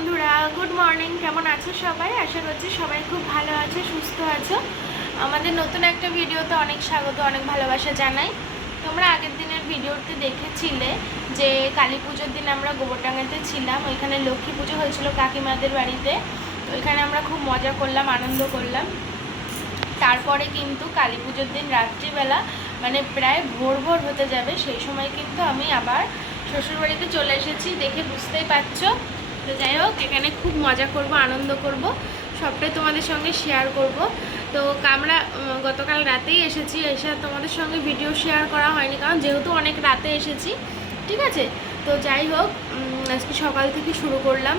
বন্ধুরা good morning কেমন আছো সবাই? আশা করছি সবাই খুব ভালো আছে, সুস্থ আছো। আমাদের নতুন একটা ভিডিওতে অনেক স্বাগত, অনেক ভালোবাসা জানাই। তোমরা আগের দিনের ভিডিওতে দেখেছিলে যে কালী পুজোর দিন আমরা গোবরডাঙ্গাতে ছিলাম। ওইখানে লক্ষ্মী পুজো হয়েছিল কাকিমাদের বাড়িতে। তো ওইখানে আমরা খুব মজা করলাম, আনন্দ করলাম। তারপরে কিন্তু কালী পুজোর দিন রাত্রিবেলা মানে প্রায় ভোর ভোর হতে যাবে। সেই সময় কিন্তু আমি আবার শ্বশুরবাড়িতে চলে এসেছি, দেখে বুঝতেই পারছ। তো যাই হোক, এখানে খুব মজা করব, আনন্দ করব, সবটাই তোমাদের সঙ্গে শেয়ার করব। তো আমরা গতকাল রাতেই এসেছি, এসে তোমাদের সঙ্গে ভিডিও শেয়ার করা হয়নি, কারণ যেহেতু অনেক রাতে এসেছি, ঠিক আছে? তো যাই হোক আজকে সকাল থেকে শুরু করলাম।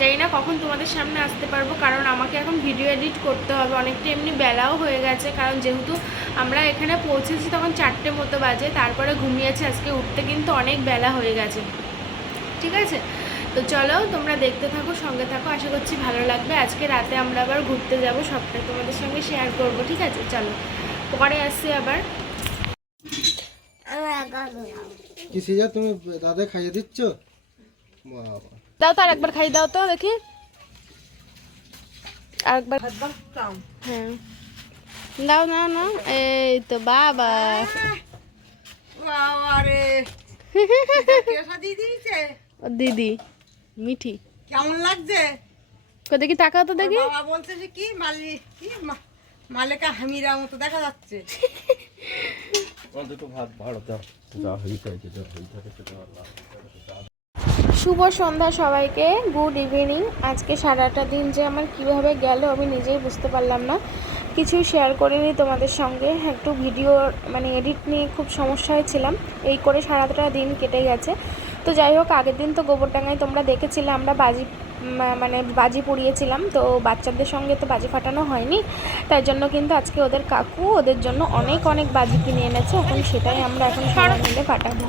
জানি না কখন তোমাদের সামনে আসতে পারব, কারণ আমাকে এখন ভিডিও এডিট করতে হবে। অনেকটা এমনি বেলাও হয়ে গেছে, কারণ যেহেতু আমরা এখানে পৌঁছেছি তখন চারটে মতো বাজে, তারপরে ঘুমিয়েছি, আজকে উঠতে কিন্তু অনেক বেলা হয়ে গেছে। ঠিক আছে? তো চলো তোমরা দেখতে থাকো সঙ্গে থাকো আশা করছি ভালো লাগবে। আজকে রাতে আমরা আবার ঘুরতে যাব সবটা তোমাদের সঙ্গে শেয়ার করব ঠিক আছে? চলো পরে আসছি আবার। কি সিজা তুমি দাদা খাইয়ে দিচ্ছ? দাও তার একবার খাই দাও তো দেখি। আরেকবার। হ্যাঁ। দাও না না এই তো বাবা। দিদি। মিঠি। কেমন লাগছে? কো দেখি তাকাও তো দেখি। বাবা বলছে যে কি মালি কি মা- মালেকা হামিরা মতো দেখা যাচ্ছে। শুভ সন্ধ্যা সবাইকে গুড ইভিনিং। আজকে সারাটা দিন যে আমার কীভাবে গেল আমি নিজেই বুঝতে পারলাম না। কিছুই শেয়ার করিনি তোমাদের সঙ্গে একটু ভিডিও মানে এডিট নিয়ে খুব সমস্যায় ছিলাম। এই করে সারাটা দিন কেটে গেছে। তো যাই হোক, আগের দিন তো গোবরডাঙ্গায় তোমরা দেখেছিলে, আমরা বাজি মানে বাজি পুড়িয়েছিলাম, তো বাচ্চাদের সঙ্গে তো বাজি ফাটানো হয়নি। তাই জন্য কিন্তু আজকে ওদের কাকু ওদের জন্য অনেক অনেক বাজি কিনে এনেছে, এখন সেটাই আমরা এখন সবাই মিলে ফাটাবো।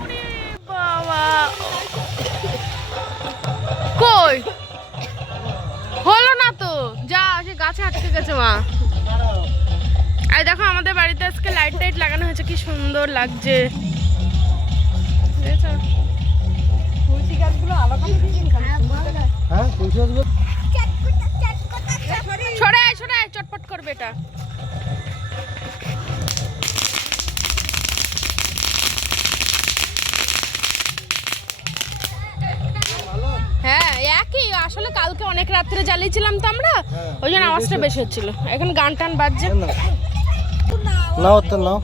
কই? হলো না তো। যা, সে গাছে আটকে গেছে, মা। আর দেখো, আমাদের বাড়িতে আজকে লাইট টাইট লাগানো হয়েছে, কি সুন্দর লাগছে? হ্যাঁ সরে সরে চটপট করবে এটা। হ্যাঁ একই আসলে কালকে অনেক রাত্রে জ্বালিয়েছিলাম তো আমরা হ্যাঁ, ওই জন্য আওয়াজটা বেশি হচ্ছিল। এখন গান টান বাজছে। না নাও তো নাও।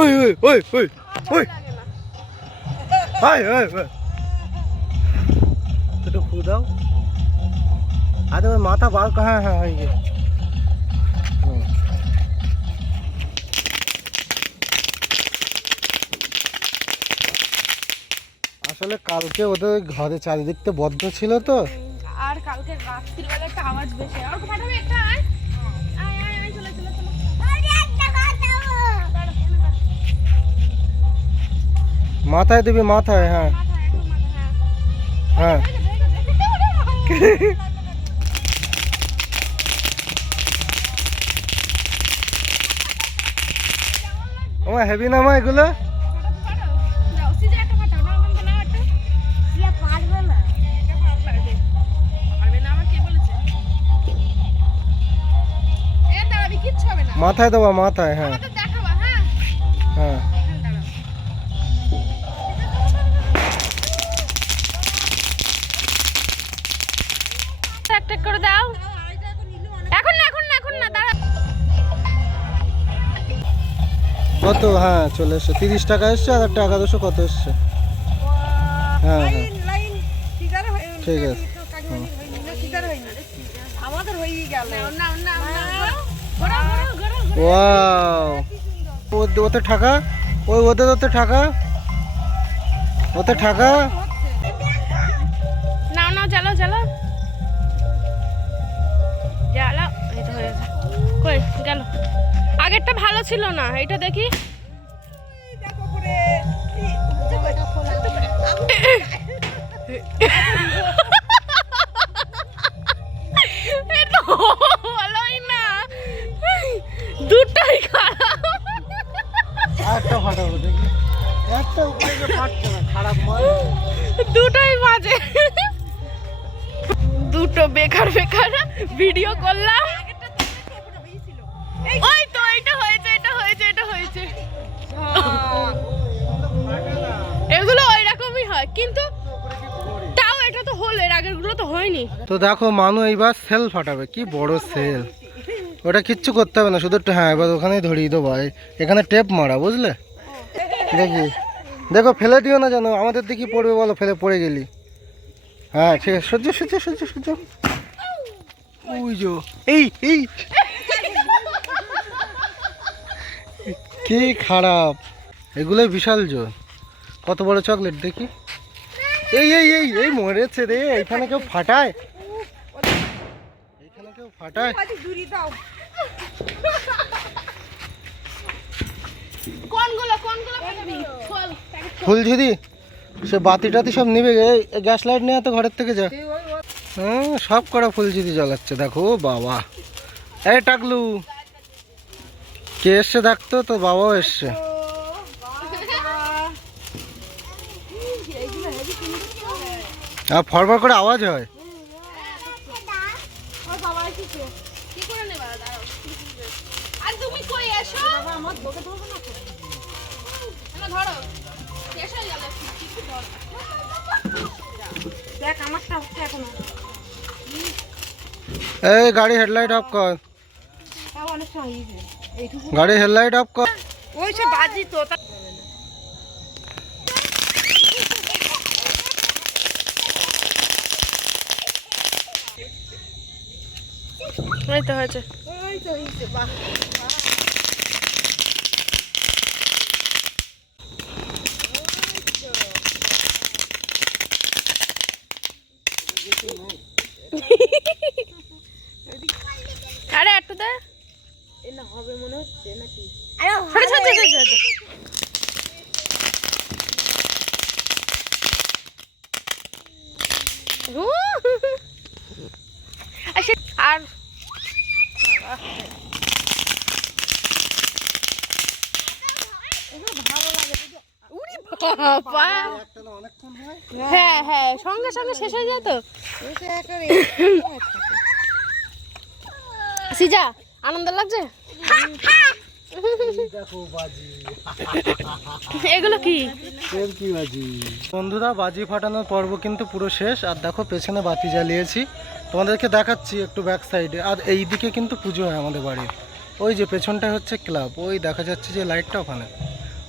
ওই ওই ওই ওই ওই। হাই হাই হাই একটু ফু দাও। আরে ওই মাথা বার হ্যাঁ হ্যাঁ ওই। আসলে কালকে ওদের ঘরে চারিদিকটা বদ্ধ ছিল তো। আর কালকে রাত্রির বেলা একটা আওয়াজ বেশি। আর মাথায় দিবি মাথায় হ্যাঁ। হ্যাঁ। হ্যাঁ আমার হেভি নামা এগুলো? মাথায় দেওয়া মাথায় হ্যাঁ। হ্যাঁ। কত? হ্যাঁ চলে এসছে। তিরিশ টাকা এসছে আর একটা একাদশো কত এসছে? হ্যাঁ হ্যাঁ লাইন লাইন ফিগার ঠিক আছে। ওতে টাকা ওই ওদের ওতে টাকা ওতে টাকা নাও নাও চালো চালো চালো এই তো হয়ে কই গেল। আগেরটা ভালো ছিল না এটা দেখি। দুটোই খারাপ। একটা ফাটাবো দেখি। একটা উপরে ফাটছে না খারাপ মাল দুটোই বাজে। দুটো বেকার বেকার ভিডিও করলাম। হয়, কিন্তু তাও এটা তো হলো, এর আগের তো হয়নি। তো দেখো, মানু এইবার সেল ফাটাবে, কি বড় সেল ওটা কিচ্ছু করতে হবে না, শুধু হ্যাঁ এবার ওখানেই ধরিয়ে দেবো এখানে টেপ মারা, বুঝলে? দেখি। দেখো, ফেলে দিও না জানো আমাদের দিকে পড়বে বলো, ফেলে, পড়ে গেলি। হ্যাঁ ঠিক আছে সহ্য সহ্য সহ্য সহ্য ওই যো, এই এই। কি খারাপ। এগুলোই বিশাল জোর। কত বড় চকলেট দেখি। এই এই এই এই মরেছে রে এখানে কেউ ফাটায়? এখানে কেউ ফাটায়? দূরি দাও। কোনগুলো কোনগুলো ফেলবি খোল সে বাতি টাতি সব নিবে গে। এই গ্যাস লাইট নিয়ে তো ঘরের থেকে যা। হ্যাঁ সব করা ফুলঝুরি জ্বালাচ্ছে দেখো বাবা। এই টাকলু কে এসছে দেখতো? তো বাবাও এসছে আর ফরফর করে আওয়াজ হয় কি করে নেবা দাঁড়াও আর তুমি কই এসো আমার বকে ধরবে না তো না ধরো শেষ হয়ে গেল কিছু ধরো দেখ করে আওয়াজ হয়। এই গাড়ি হেডলাইট অফ কর। গাড়ি হেডলাইট অফ কর। ওই সব বাজি তো এই তো হয়েছে। ওই তো হয়েছে বাহ আরে একটু দে এ না হবে মনে হচ্ছে নাকি ছোট ছোট ছোট ছোট উ। আর সে- আর উরি বাবা হ্যাঁ হ্যাঁ সঙ্গে সঙ্গে শেষ হয়ে সিজা, আনন্দ লাগছে? বন্ধুরা, বাজি ফাটানোর পর্ব কিন্তু পুরো শেষ। আর দেখো, পেছনে বাতি জ্বালিয়েছি। তোমাদেরকে দেখাচ্ছি একটু ব্যাক সাইডে আর এই দিকে কিন্তু পুজো হয় আমাদের বাড়ির। ওই যে পেছনটা হচ্ছে ক্লাব ওই দেখা যাচ্ছে যে লাইটটা ওখানে।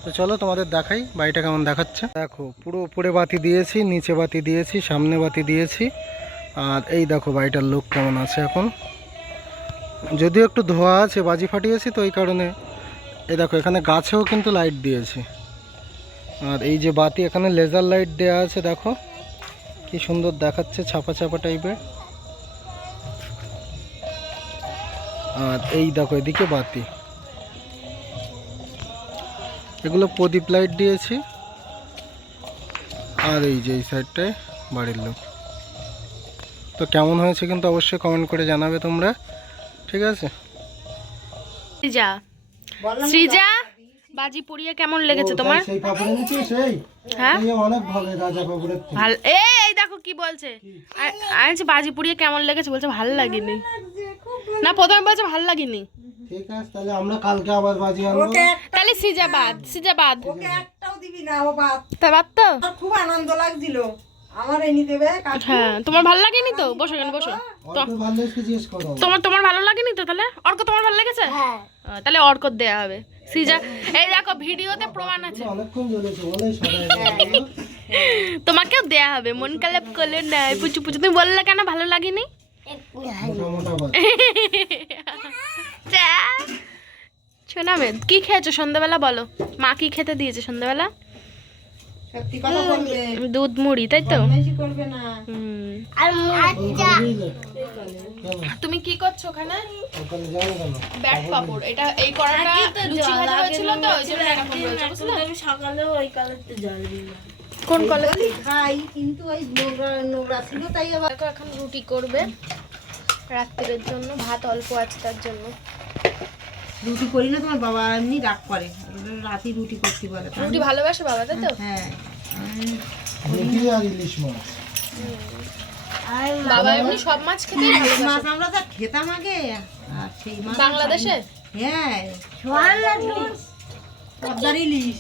তো চলো তোমাদের দেখাই বাড়িটা কেমন দেখাচ্ছে। দেখো, পুরো উপরে বাতি দিয়েছি, নিচে বাতি দিয়েছি, সামনে বাতি দিয়েছি। আর এই দেখো বাড়িটার লোক কেমন আছে এখন। যদিও একটু ধোয়া আছে, বাজি ফাটিয়েছি তো এই কারণে। এই দেখো, এখানে গাছেও কিন্তু লাইট দিয়েছি। আর এই যে বাতি, এখানে লেজার লাইট দেওয়া আছে, দেখো। কি সুন্দর দেখাচ্ছে ছাপা ছাপা টাইপের আর এই দেখো, এদিকে বাতি। এগুলো প্রদীপ লাইট দিয়েছি। আর এই যে এই সাইডটায় বাড়ির লোক। তো কেমন হয়েছে কিন্তু অবশ্যই কমেন্ট করে জানাবে তোমরা। ঠিক আছে? সৃজা সৃজা বাজি পুড়িয়ে কেমন লেগেছে তোমার? সেই সেই হ্যাঁ? এই অনেক ভালো রাজা এই এই দেখো কি বলছে। আ- বাজি পুড়িয়ে কেমন লেগেছে বলছে ভালো লাগেনি। না প্রথমে বলছে ভালো লাগেনি। ঠিক আছে তাহলে আমরা কালকে আবার বাজি আনব। ওকে তাহলে সিজাবাদ সিজাবাদ। ওকে একটাও দিবি না ও বাদ তা বাদ তো। খুব আনন্দ লাগছিল। আমার এনে দেবে হ্যাঁ তোমার ভালো লাগেনি তো? বসো এখানে বসো। তোমার তোমার ভালো লাগেনি তো তাহলে? অর্ক তোমার ভালো লেগেছে? হ্যাঁ। তাহলে অর্ক দেয়া হবে। সিজা এই দেখো ভিডিওতে প্রমাণ আছে। সবাই তোমাকেও দেয়া হবে। মন কালাপ করলে নাই। পুচু পুচু তুমি বললে কেন ভালো লাগেনি? মোটা মোটা বাজি শোনাবে কি খেয়েছো সন্ধ্যাবেলা বলো? মা কি খেতে দিয়েছে সন্ধ্যাবেলা? দুধ মুড়ি তাই তো? তুমি কি করছ ওখানে? ওখানে যাব কেন? ব্যাট পাপড়। এটা এই কড়াটা লুচি ভাজা হয়েছিল তো ওই জন্য এরকম রয়েছে বুঝলে? কোন কলে খাই কিন্তু ওই নোংরা নোংরা ছিল তাই আবার এখন রুটি করবে। রাত্রের জন্য ভাত অল্প আছে তার জন্য। রুটি করি না তোমার বাবা এমনি রাগ করে। রাতে রুটি করতে বলে। রুটি ভালোবাসে বাবা তাই তো? হ্যাঁ রুটি আর ইলিশ মাছ। বাবা এমনি সব মাছ খেতেই ইলিশ ভালোবাসে। মাছ আমরা যা খেতাম আগে। আর সেই মাছ বাংলাদেশে। হ্যাঁ পদ্মার ইলিশ।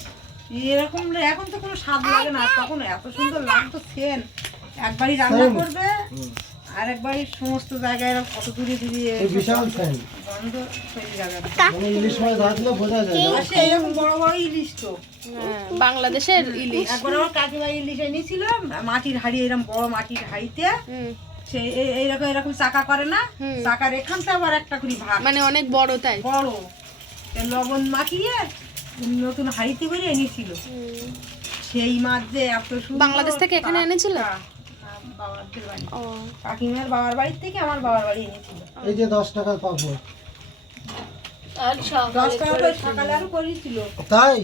এরকম এখন তো কোনো স্বাদ লাগে না। তখন এত সুন্দর লাগতো সেন। একবারই রান্না করবে। আর সমস্ত জায়গায় কত দূরে দূরে বিশাল গন্ধ শরীর যাবে। মানে ইলিশ মাছ রাখলে বোঝা যায় না। আর সেই এরকম বড় বড় ইলিশ তো। হ্যাঁ, বাংলাদেশের ইলিশ। একবার আমার কাকিমা ইলিশ এনেছিল মাটির হাড়ি এরকম বড় মাটির হাড়িতে। হুম, সে এই- এইরকম এরকম চাকা করে না। চাকার এখানটা আবার একটা করে ভাগ। মানে অনেক বড় তাই। বড়। লবণ মাখিয়ে নতুন হাড়িতে করে এনেছিল। সেই মাছ যে এত বাংলাদেশ থেকে এখানে এনেছিল? ও। কাকিমার বাবার বাড়ি থেকে আমার বাবার বাড়ি এনেছিল। এই যে দশ টাকার পাপড়। আর দশ টাকা করে সকালে আরও করেছিল। তাই?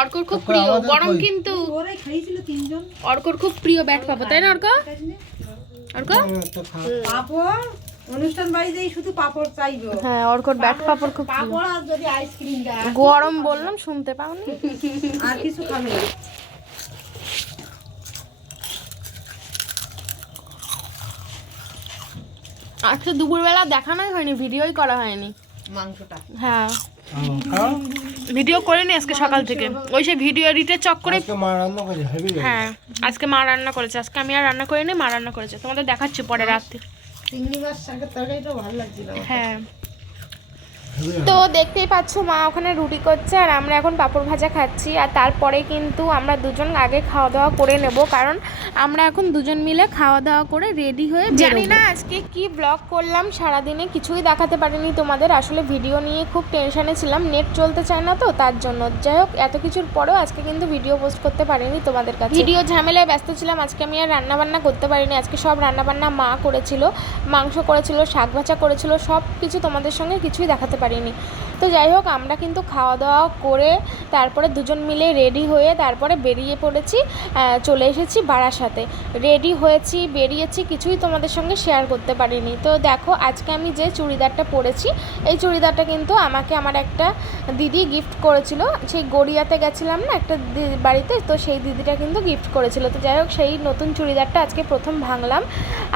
অর্কর খুব প্রিয় গরম কিন্তু ওরাই খাইছিল তিনজন। অর্কর খুব প্রিয় ব্যাট পাবো তাই না অর্ক? অর্ক? আমি একটা খা পাপড়? অনুষ্ঠান বাড়িতেই শুধু পাপড় চাইবে। হ্যাঁ অর্কর ব্যাট পাপড় খুব পাপড় আর যদি আইসক্রিম গরম বললাম শুনতে পাওনি? আর কিছু খাবে না। আজকে দুপুরবেলা দেখানোই হয়নি ভিডিওই করা হয়নি। মাংসটা। হ্যাঁ। ভিডিও করিনি আজকে সকাল থেকে। ওই সে ভিডিও এডিটের চক্করে আজকে মা রান্না করে হেভি হ্যাঁ আজকে মা রান্না করেছে। আজকে আমি আর রান্না করিনি মা রান্না করেছে। তোমাদের দেখাচ্ছি পরে রাত্রে। চিংড়ি মাছ শাকের তরকারিটা ভালো লাগছিল হ্যাঁ। তো দেখতেই পাচ্ছ মা ওখানে রুটি করছে আর আমরা এখন পাঁপড় ভাজা খাচ্ছি আর তারপরে কিন্তু আমরা দুজন আগে খাওয়া দাওয়া করে নেব কারণ আমরা এখন দুজন মিলে খাওয়া দাওয়া করে রেডি হয়ে জানি না আজকে কি ব্লগ করলাম সারাদিনে কিছুই দেখাতে পারিনি তোমাদের। আসলে ভিডিও নিয়ে খুব টেনশনে ছিলাম নেট চলতে চায় না তো তার জন্য। যাই হোক এত কিছুর পরেও আজকে কিন্তু ভিডিও পোস্ট করতে পারিনি তোমাদের কাছে। ভিডিও ঝামেলায় ব্যস্ত ছিলাম আজকে আমি আর রান্নাবান্না করতে পারিনি। আজকে সব রান্না বান্না মা করেছিল মাংস করেছিল শাক ভাজা করেছিল সব কিছু তোমাদের সঙ্গে কিছুই দেখাতে পারিনি তো যাই হোক, আমরা কিন্তু খাওয়া দাওয়া করে তারপরে দুজন মিলে রেডি হয়ে তারপরে বেরিয়ে পড়েছি চলে এসেছি বারাসাতে। রেডি হয়েছি, বেরিয়েছি, কিছুই তোমাদের সঙ্গে শেয়ার করতে পারিনি। তো দেখো, আজকে আমি যে চুড়িদারটা পরেছি, এই চুড়িদারটা কিন্তু আমাকে আমার একটা দিদি গিফট করেছিল। সেই গড়িয়াতে গেছিলাম না, একটা বাড়িতে, তো সেই দিদিটা কিন্তু গিফট করেছিল। তো যাই হোক, সেই নতুন চুড়িদারটা আজকে প্রথম ভাঙলাম।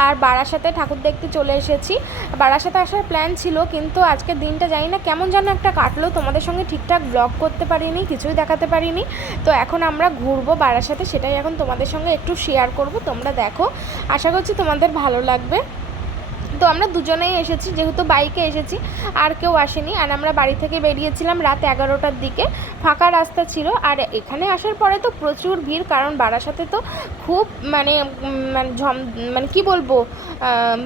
আর বারাসাতে ঠাকুর দেখতে চলে এসেছি। বারাসাতে আসার প্ল্যান ছিল, কিন্তু আজকের দিনটা জানি না কেমন যেন একটা কাটলো, তোমাদের সঙ্গে ঠিকঠাক ব্লগ করতে পারিনি, কিছুই দেখাতে পারিনি। তো এখন আমরা ঘুরবো বাড়ার সাথে সেটাই এখন তোমাদের সঙ্গে একটু শেয়ার করব, তোমরা দেখো। আশা করছি তোমাদের ভালো লাগবে। তো আমরা দুজনেই এসেছি, যেহেতু বাইকে এসেছি, আর কেউ আসেনি। আর আমরা বাড়ি থেকে বেরিয়েছিলাম রাত এগারোটার দিকে। ফাঁকা রাস্তা ছিল, আর এখানে আসার পরে তো প্রচুর ভিড়, কারণ বারাসাতে তো খুব মানে মানে ঝম মানে কি বলব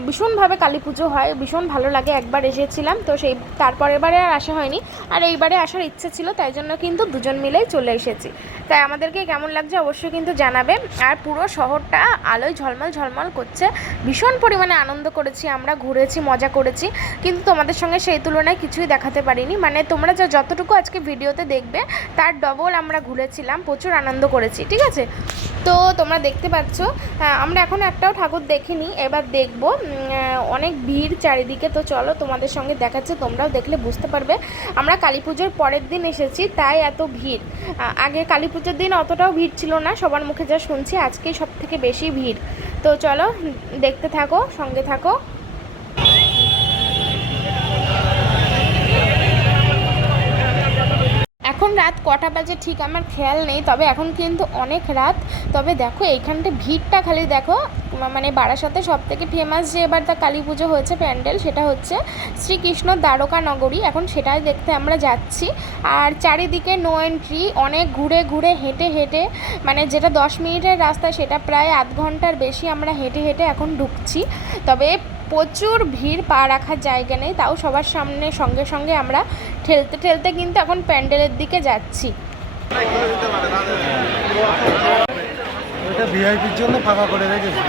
ভীষণভাবে কালী পুজো হয়, ভীষণ ভালো লাগে। একবার এসেছিলাম, তো সেই তারপরের বারে আর আসা হয়নি। আর এইবারে আসার ইচ্ছে ছিল, তাই জন্য কিন্তু দুজন মিলেই চলে এসেছি। তাই আমাদেরকে কেমন লাগছে অবশ্যই কিন্তু জানাবে আর পুরো শহরটা আলোয় ঝলমল ঝলমল করছে। ভীষণ পরিমাণে আনন্দ করেছি আমরা। ঘুরেছি, মজা করেছি, কিন্তু তোমাদের সঙ্গে সেই তুলনায় কিছুই দেখাতে পারিনি। মানে তোমরা যা, যতটুকু আজকে ভিডিওতে দেখবে, তার ডবল আমরা ঘুরেছিলাম, প্রচুর আনন্দ করেছি, ঠিক আছে? তো তোমরা দেখতে পাচ্ছ আমরা এখন একটাও ঠাকুর দেখিনি, এবার দেখব অনেক ভিড় চারিদিকে। তো চলো, তোমাদের সঙ্গে দেখাচ্ছে, তোমরাও দেখলে বুঝতে পারবে। আমরা কালী পুজোর পরের দিন এসেছি, তাই এত ভিড়। আগে কালী পুজোর দিন অতটাও ভিড় ছিল না, সবার মুখে যা শুনছি, আজকেই সব থেকে বেশি ভিড়। তো চলো, দেখতে থাকো, সঙ্গে থাকো। এখন রাত কটা বাজে ঠিক আমার খেয়াল নেই, তবে এখন কিন্তু অনেক রাত। তবে দেখো, এইখানটা ভিড়টা খালি দেখো। মানে বারাসাতে সব থেকে ফেমাস যে এবার তা কালী পুজো হয়েছে প্যান্ডেল, সেটা হচ্ছে শ্রীকৃষ্ণ দ্বারকা নগরী। এখন সেটাই দেখতে আমরা যাচ্ছি। আর চারিদিকে নো এন্ট্রি অনেক ঘুরে ঘুরে হেঁটে হেঁটে মানে যেটা দশ মিনিটের রাস্তা, সেটা প্রায় আধ ঘণ্টার বেশি আমরা হেঁটে হেঁটে এখন ঢুকছি। তবে প্রচুর ভিড় পা রাখার জায়গা নেই তাও সবার সামনে সঙ্গে সঙ্গে আমরা ঠেলতে ঠেলতে কিন্তু এখন প্যান্ডেলের দিকে যাচ্ছি। ওটা ভিআইপির জন্য ফাঁকা করে রেখেছি।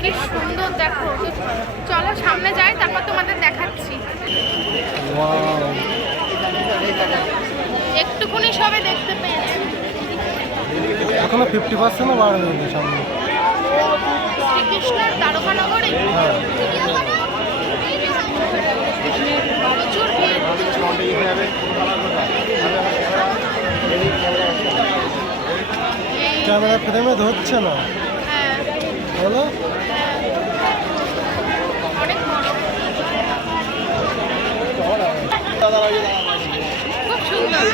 কি সুন্দর দেখো। চলো সামনে যাই তারপর তোমাদের দেখাচ্ছি। একটুখানি সবে দেখতে পেয়েছি। এখনও ফিফটি পার্সেন্টও বাড়ানো হয়নি সামনে। শ্রীকৃষ্ণের দ্বারকানগরে? হ্যাঁ। প্রচুর ভিড়। ক্যামেরা ফ্রেমে ধরছে না। হ্যাঁ। বলো অনেক বড় খুব সুন্দর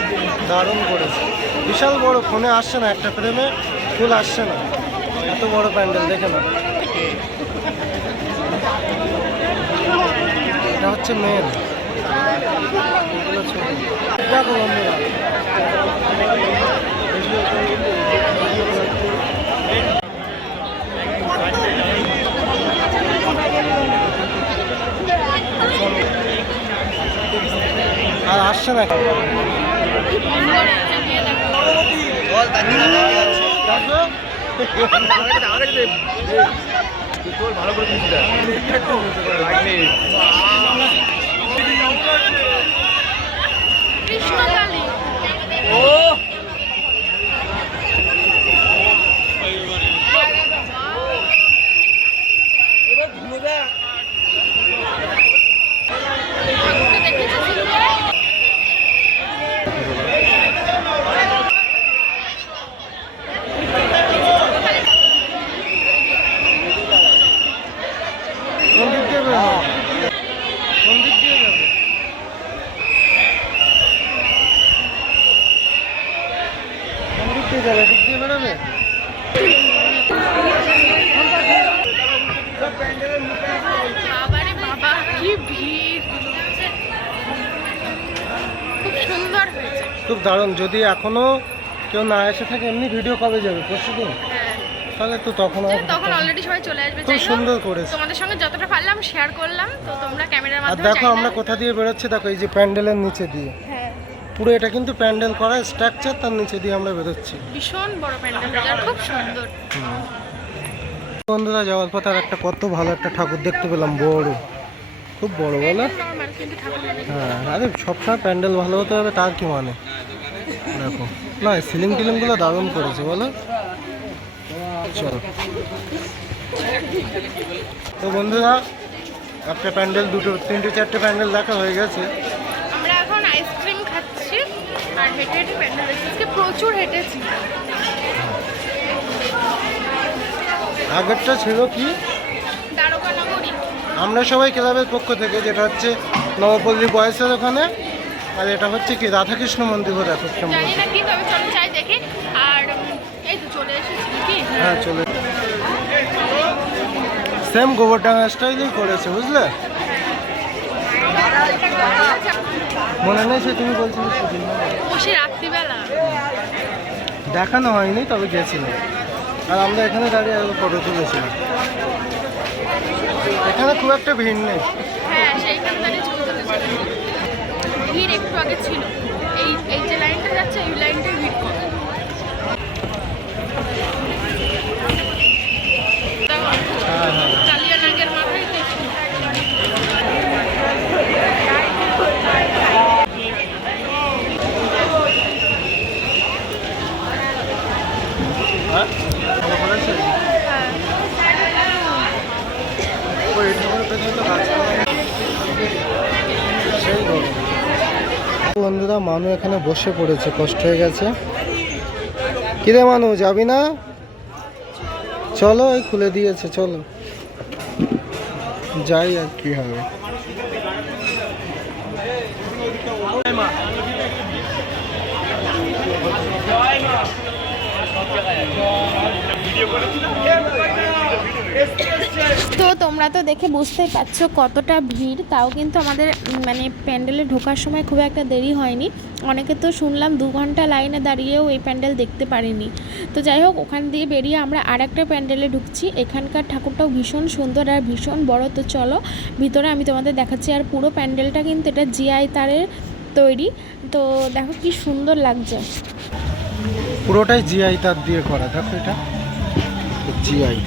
দারুণ করেছে। বিশাল বড় ফোনে আসছে না, একটা ফ্রেমে ফুল আসছে না। এত বড় প্যান্ডেল, দেখে না এটা হচ্ছে মেন আর আসছে না। কেন? কৃষ্ণকালী ঠাকুরটা দেখেছ সিনেমায়? কোন দিক দিয়ে বেরোবে কোন দিক দিয়ে যাবে কোন দিক দিয়ে যাবে দিক দিয়ে বেরোবে বাবারে বাবা কি ভিড় খুব সুন্দর হয়েছে দারুণ যদি এখনও কেউ না এসে থাকে এমনি ভিডিও কবে যাবে পরশু দিন হ্যাঁ তাহলে তো তখন তখন অলরেডি সবাই চলে আসবে খুব সুন্দর করেছে। তোমাদের সঙ্গে যতটা পারলাম শেয়ার করলাম তো তোমরা ক্যামেরার আর মাধ্যমে দেখো আমরা কোথা দিয়ে বেরোচ্ছি দেখো এই যে প্যান্ডেলের নিচে দিয়ে। হ্যাঁ। পুরো এটা কিন্তু প্যান্ডেল করা স্ট্রাকচার তার নিচে দিয়ে আমরা বেরোচ্ছি। ভীষণ বড় প্যান্ডেল খুব সুন্দর। বন্ধুরা যাওয়ার পথে আর একটা কত ভালো একটা ঠাকুর দেখতে পেলাম বড়। খুব বড় বলো। হ্যাঁ আরে সবসময় প্যান্ডেল ভালো হতে হবে তার কি মানে? দেখো। না সিলিং টিলিংগুলো দারুণ করেছে বলো। চলো। তো বন্ধুরা একটা প্যান্ডেল দুটো তিনটে চারটে প্যান্ডেল দেখা হয়ে গেছে। আমরা এখন আইসক্রিম খাচ্ছি আর হেঁটে হেঁটে প্যান্ডেল দেখছি। প্রচুর হেঁটেছি। আগেরটা ছিল কি? আমরা সবাই ক্লাবের পক্ষ থেকে যেটা হচ্ছে নবপল্লী বয়সের ওখানে আর এটা হচ্ছে কি রাধাকৃষ্ণ মন্দির এক একটা জানি না কি তবে চলো চাই দেখি। আর এই তো চলে এসেছি কি হ্যাঁ চলে। সেম গোবরডাঙ্গা স্টাইলেই করেছে বুঝলে? মনে নেই সে তুমি বলছিলে? বসে রাত্রিবেলা। দেখানো হয়নি তবে গেছিলাম। আর আমরা এখানে দাঁড়িয়ে ফটো তুলেছিলাম। এখানে খুব একটা ভিড় নেই। হ্যাঁ সেইখানে দাঁড়িয়ে ছবি তুলেছিলাম ভিড় একটু আগে ছিল। এই এই যে লাইনটা যাচ্ছে এই লাইনটাই ভিড় কম হ্যাঁ হ্যাঁ কালিয়া নাগের মাথায় দেখি হ্যাঁ ভালো করেছে ওই ঠাকুরের পেছনে তো গাছপালা নেই। সেই গরম। বন্ধুরা মানু এখানে বসে পড়েছে, কষ্ট হয়ে গেছে। কিরে মানু, যাবি না? চলো, এই খুলে দিয়েছে, চলো। যাই আর কি হবে। তো তোমরা তো দেখে বুঝতেই পারছ কতটা ভিড়। তাও কিন্তু আমাদের মানে প্যান্ডেলে ঢোকার সময় খুব একটা দেরি হয়নি। অনেকে তো শুনলাম দু ঘণ্টা লাইনে দাঁড়িয়েও এই প্যান্ডেল দেখতে পারিনি। তো যাই হোক, ওখান দিয়ে বেরিয়ে আমরা আর একটা প্যান্ডেলে ঢুকছি। এখানকার ঠাকুরটাও ভীষণ সুন্দর আর ভীষণ বড়। তো চলো, ভিতরে আমি তোমাদের দেখাচ্ছি। আর পুরো প্যান্ডেলটা কিন্তু এটা জিআই তারের তৈরি। তো দেখো কি সুন্দর লাগছে। পুরোটাই জিআই তার দিয়ে করা। দেখো এটা। জিআই।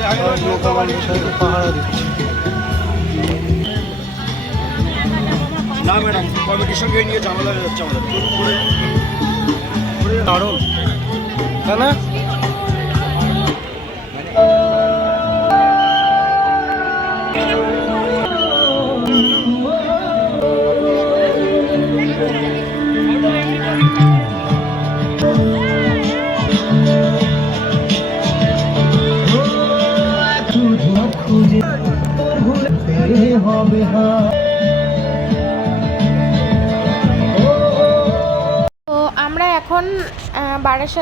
পাহারা দিচ্ছে না ম্যাডাম কমিটির সঙ্গে নিয়ে ঝামেলা যাচ্ছে আমাদের। করে- দারুণ। তাই না?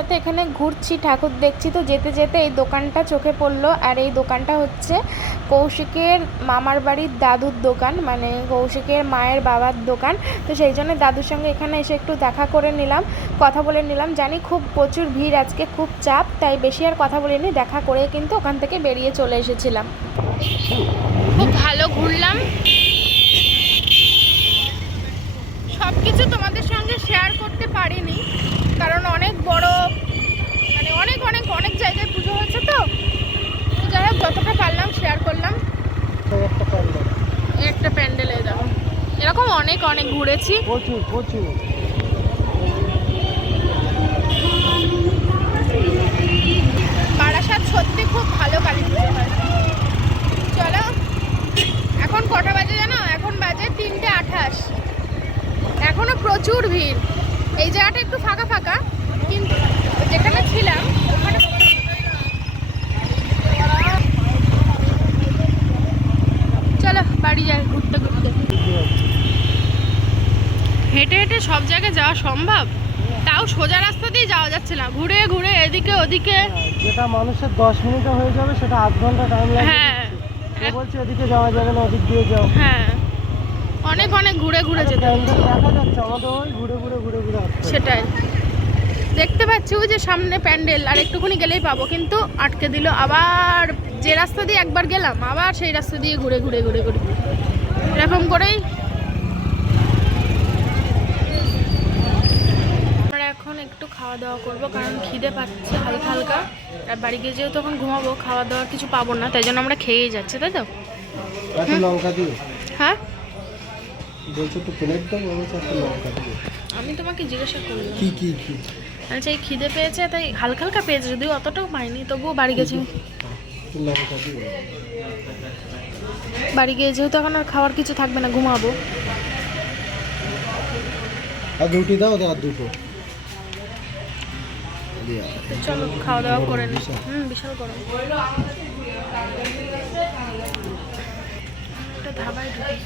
বারাসাতে এখানে ঘুরছি, ঠাকুর দেখছি তো। যেতে যেতে এই দোকানটা চোখে পড়ল। আর এই দোকানটা হচ্ছে কৌশিকের মামার বাড়ির দাদুর দোকান মানে কৌশিকের মায়ের বাবার দোকান। তো সেই জন্য দাদুর সঙ্গে এখানে এসে একটু দেখা করে নিলাম, কথা বলে নিলাম। জানি খুব প্রচুর ভিড় আজকে, খুব চাপ, তাই বেশি আর কথা বলিনি। দেখা করে কিন্তু ওখান থেকে বেরিয়ে চলে এসেছিলাম। খুব ভালো ঘুরলাম। সব কিছু তোমাদের সঙ্গে শেয়ার করতে পারিনি কারণ অনেক বড় মানে অনেক অনেক অনেক জায়গায় পুজো হচ্ছে তো। যাই হোক যতটা পারলাম শেয়ার করলাম। একটা প্যান্ডেল। দেখো এরকম অনেক অনেক ঘুরেছি। প্রচুর প্রচুর। বারাসাত সত্যি খুব ভালো কালী পুজো হয়। চলো এখন কটা বাজে জানো? এখন বাজে তিনটে আঠাশ। এখনও প্রচুর ভিড়। এই জায়গাটা একটু ফাঁকা ফাঁকা কিন্তু যেখানে ছিলাম ওখানে চলো বাড়ি যাই ঘুরতে ঘুরতে। হেঁটে হেঁটে সব জায়গায় যাওয়া সম্ভব? তাও সোজা রাস্তা দিয়ে যাওয়া যাচ্ছে না। ঘুরে ঘুরে এদিকে ওদিকে। যেটা মানুষের দশ মিনিটে হয়ে যাবে সেটা আধ ঘণ্টা টাইম লাগে হ্যাঁ। বলছে এদিকে যাওয়া যাবে না ওদিক দিয়ে যাও। হ্যাঁ। অনেক অনেক ঘুরে ঘুরে যেতে ঘুরে ঘুরে সেটাই। দেখতে পাচ্ছি ওই যে সামনে প্যান্ডেল আর একটুখানি গেলেই পাবো কিন্তু আটকে দিল। আবার যে রাস্তা দিয়ে একবার গেলাম আবার সেই রাস্তা দিয়ে ঘুরে ঘুরে ঘুরে ঘুরে। এরকম করেই আমরা এখন একটু খাওয়া দাওয়া করব কারণ খিদে পাচ্ছে হালকা হালকা। আর বাড়ি গিয়ে যেহেতু তখন ঘুমাবো খাওয়া দাওয়ার কিছু পাবো না তাই জন্য আমরা খেয়েই যাচ্ছি তাই তো? হ্যাঁ? বলছো একটু প্লেট দাও বলছে একটা লঙ্কা দিয়ে আমি তোমাকে জিজ্ঞাসা করলাম। কি কি কি? আচ্ছা এই খিদে পেয়েছে তাই হালকা হালকা পেয়েছে যদিও অতটাও পাইনি তবুও বাড়ি গেছি। লঙ্কা বাড়ি গিয়ে যেহেতু এখন আর খাওয়ার কিছু থাকবে না ঘুমাবো। আর রুটি দাও আর দুটো। চলো খাওয়া দাওয়া করে নি। হুম বিশাল গরম। একটা ধাবায় ঢুকি।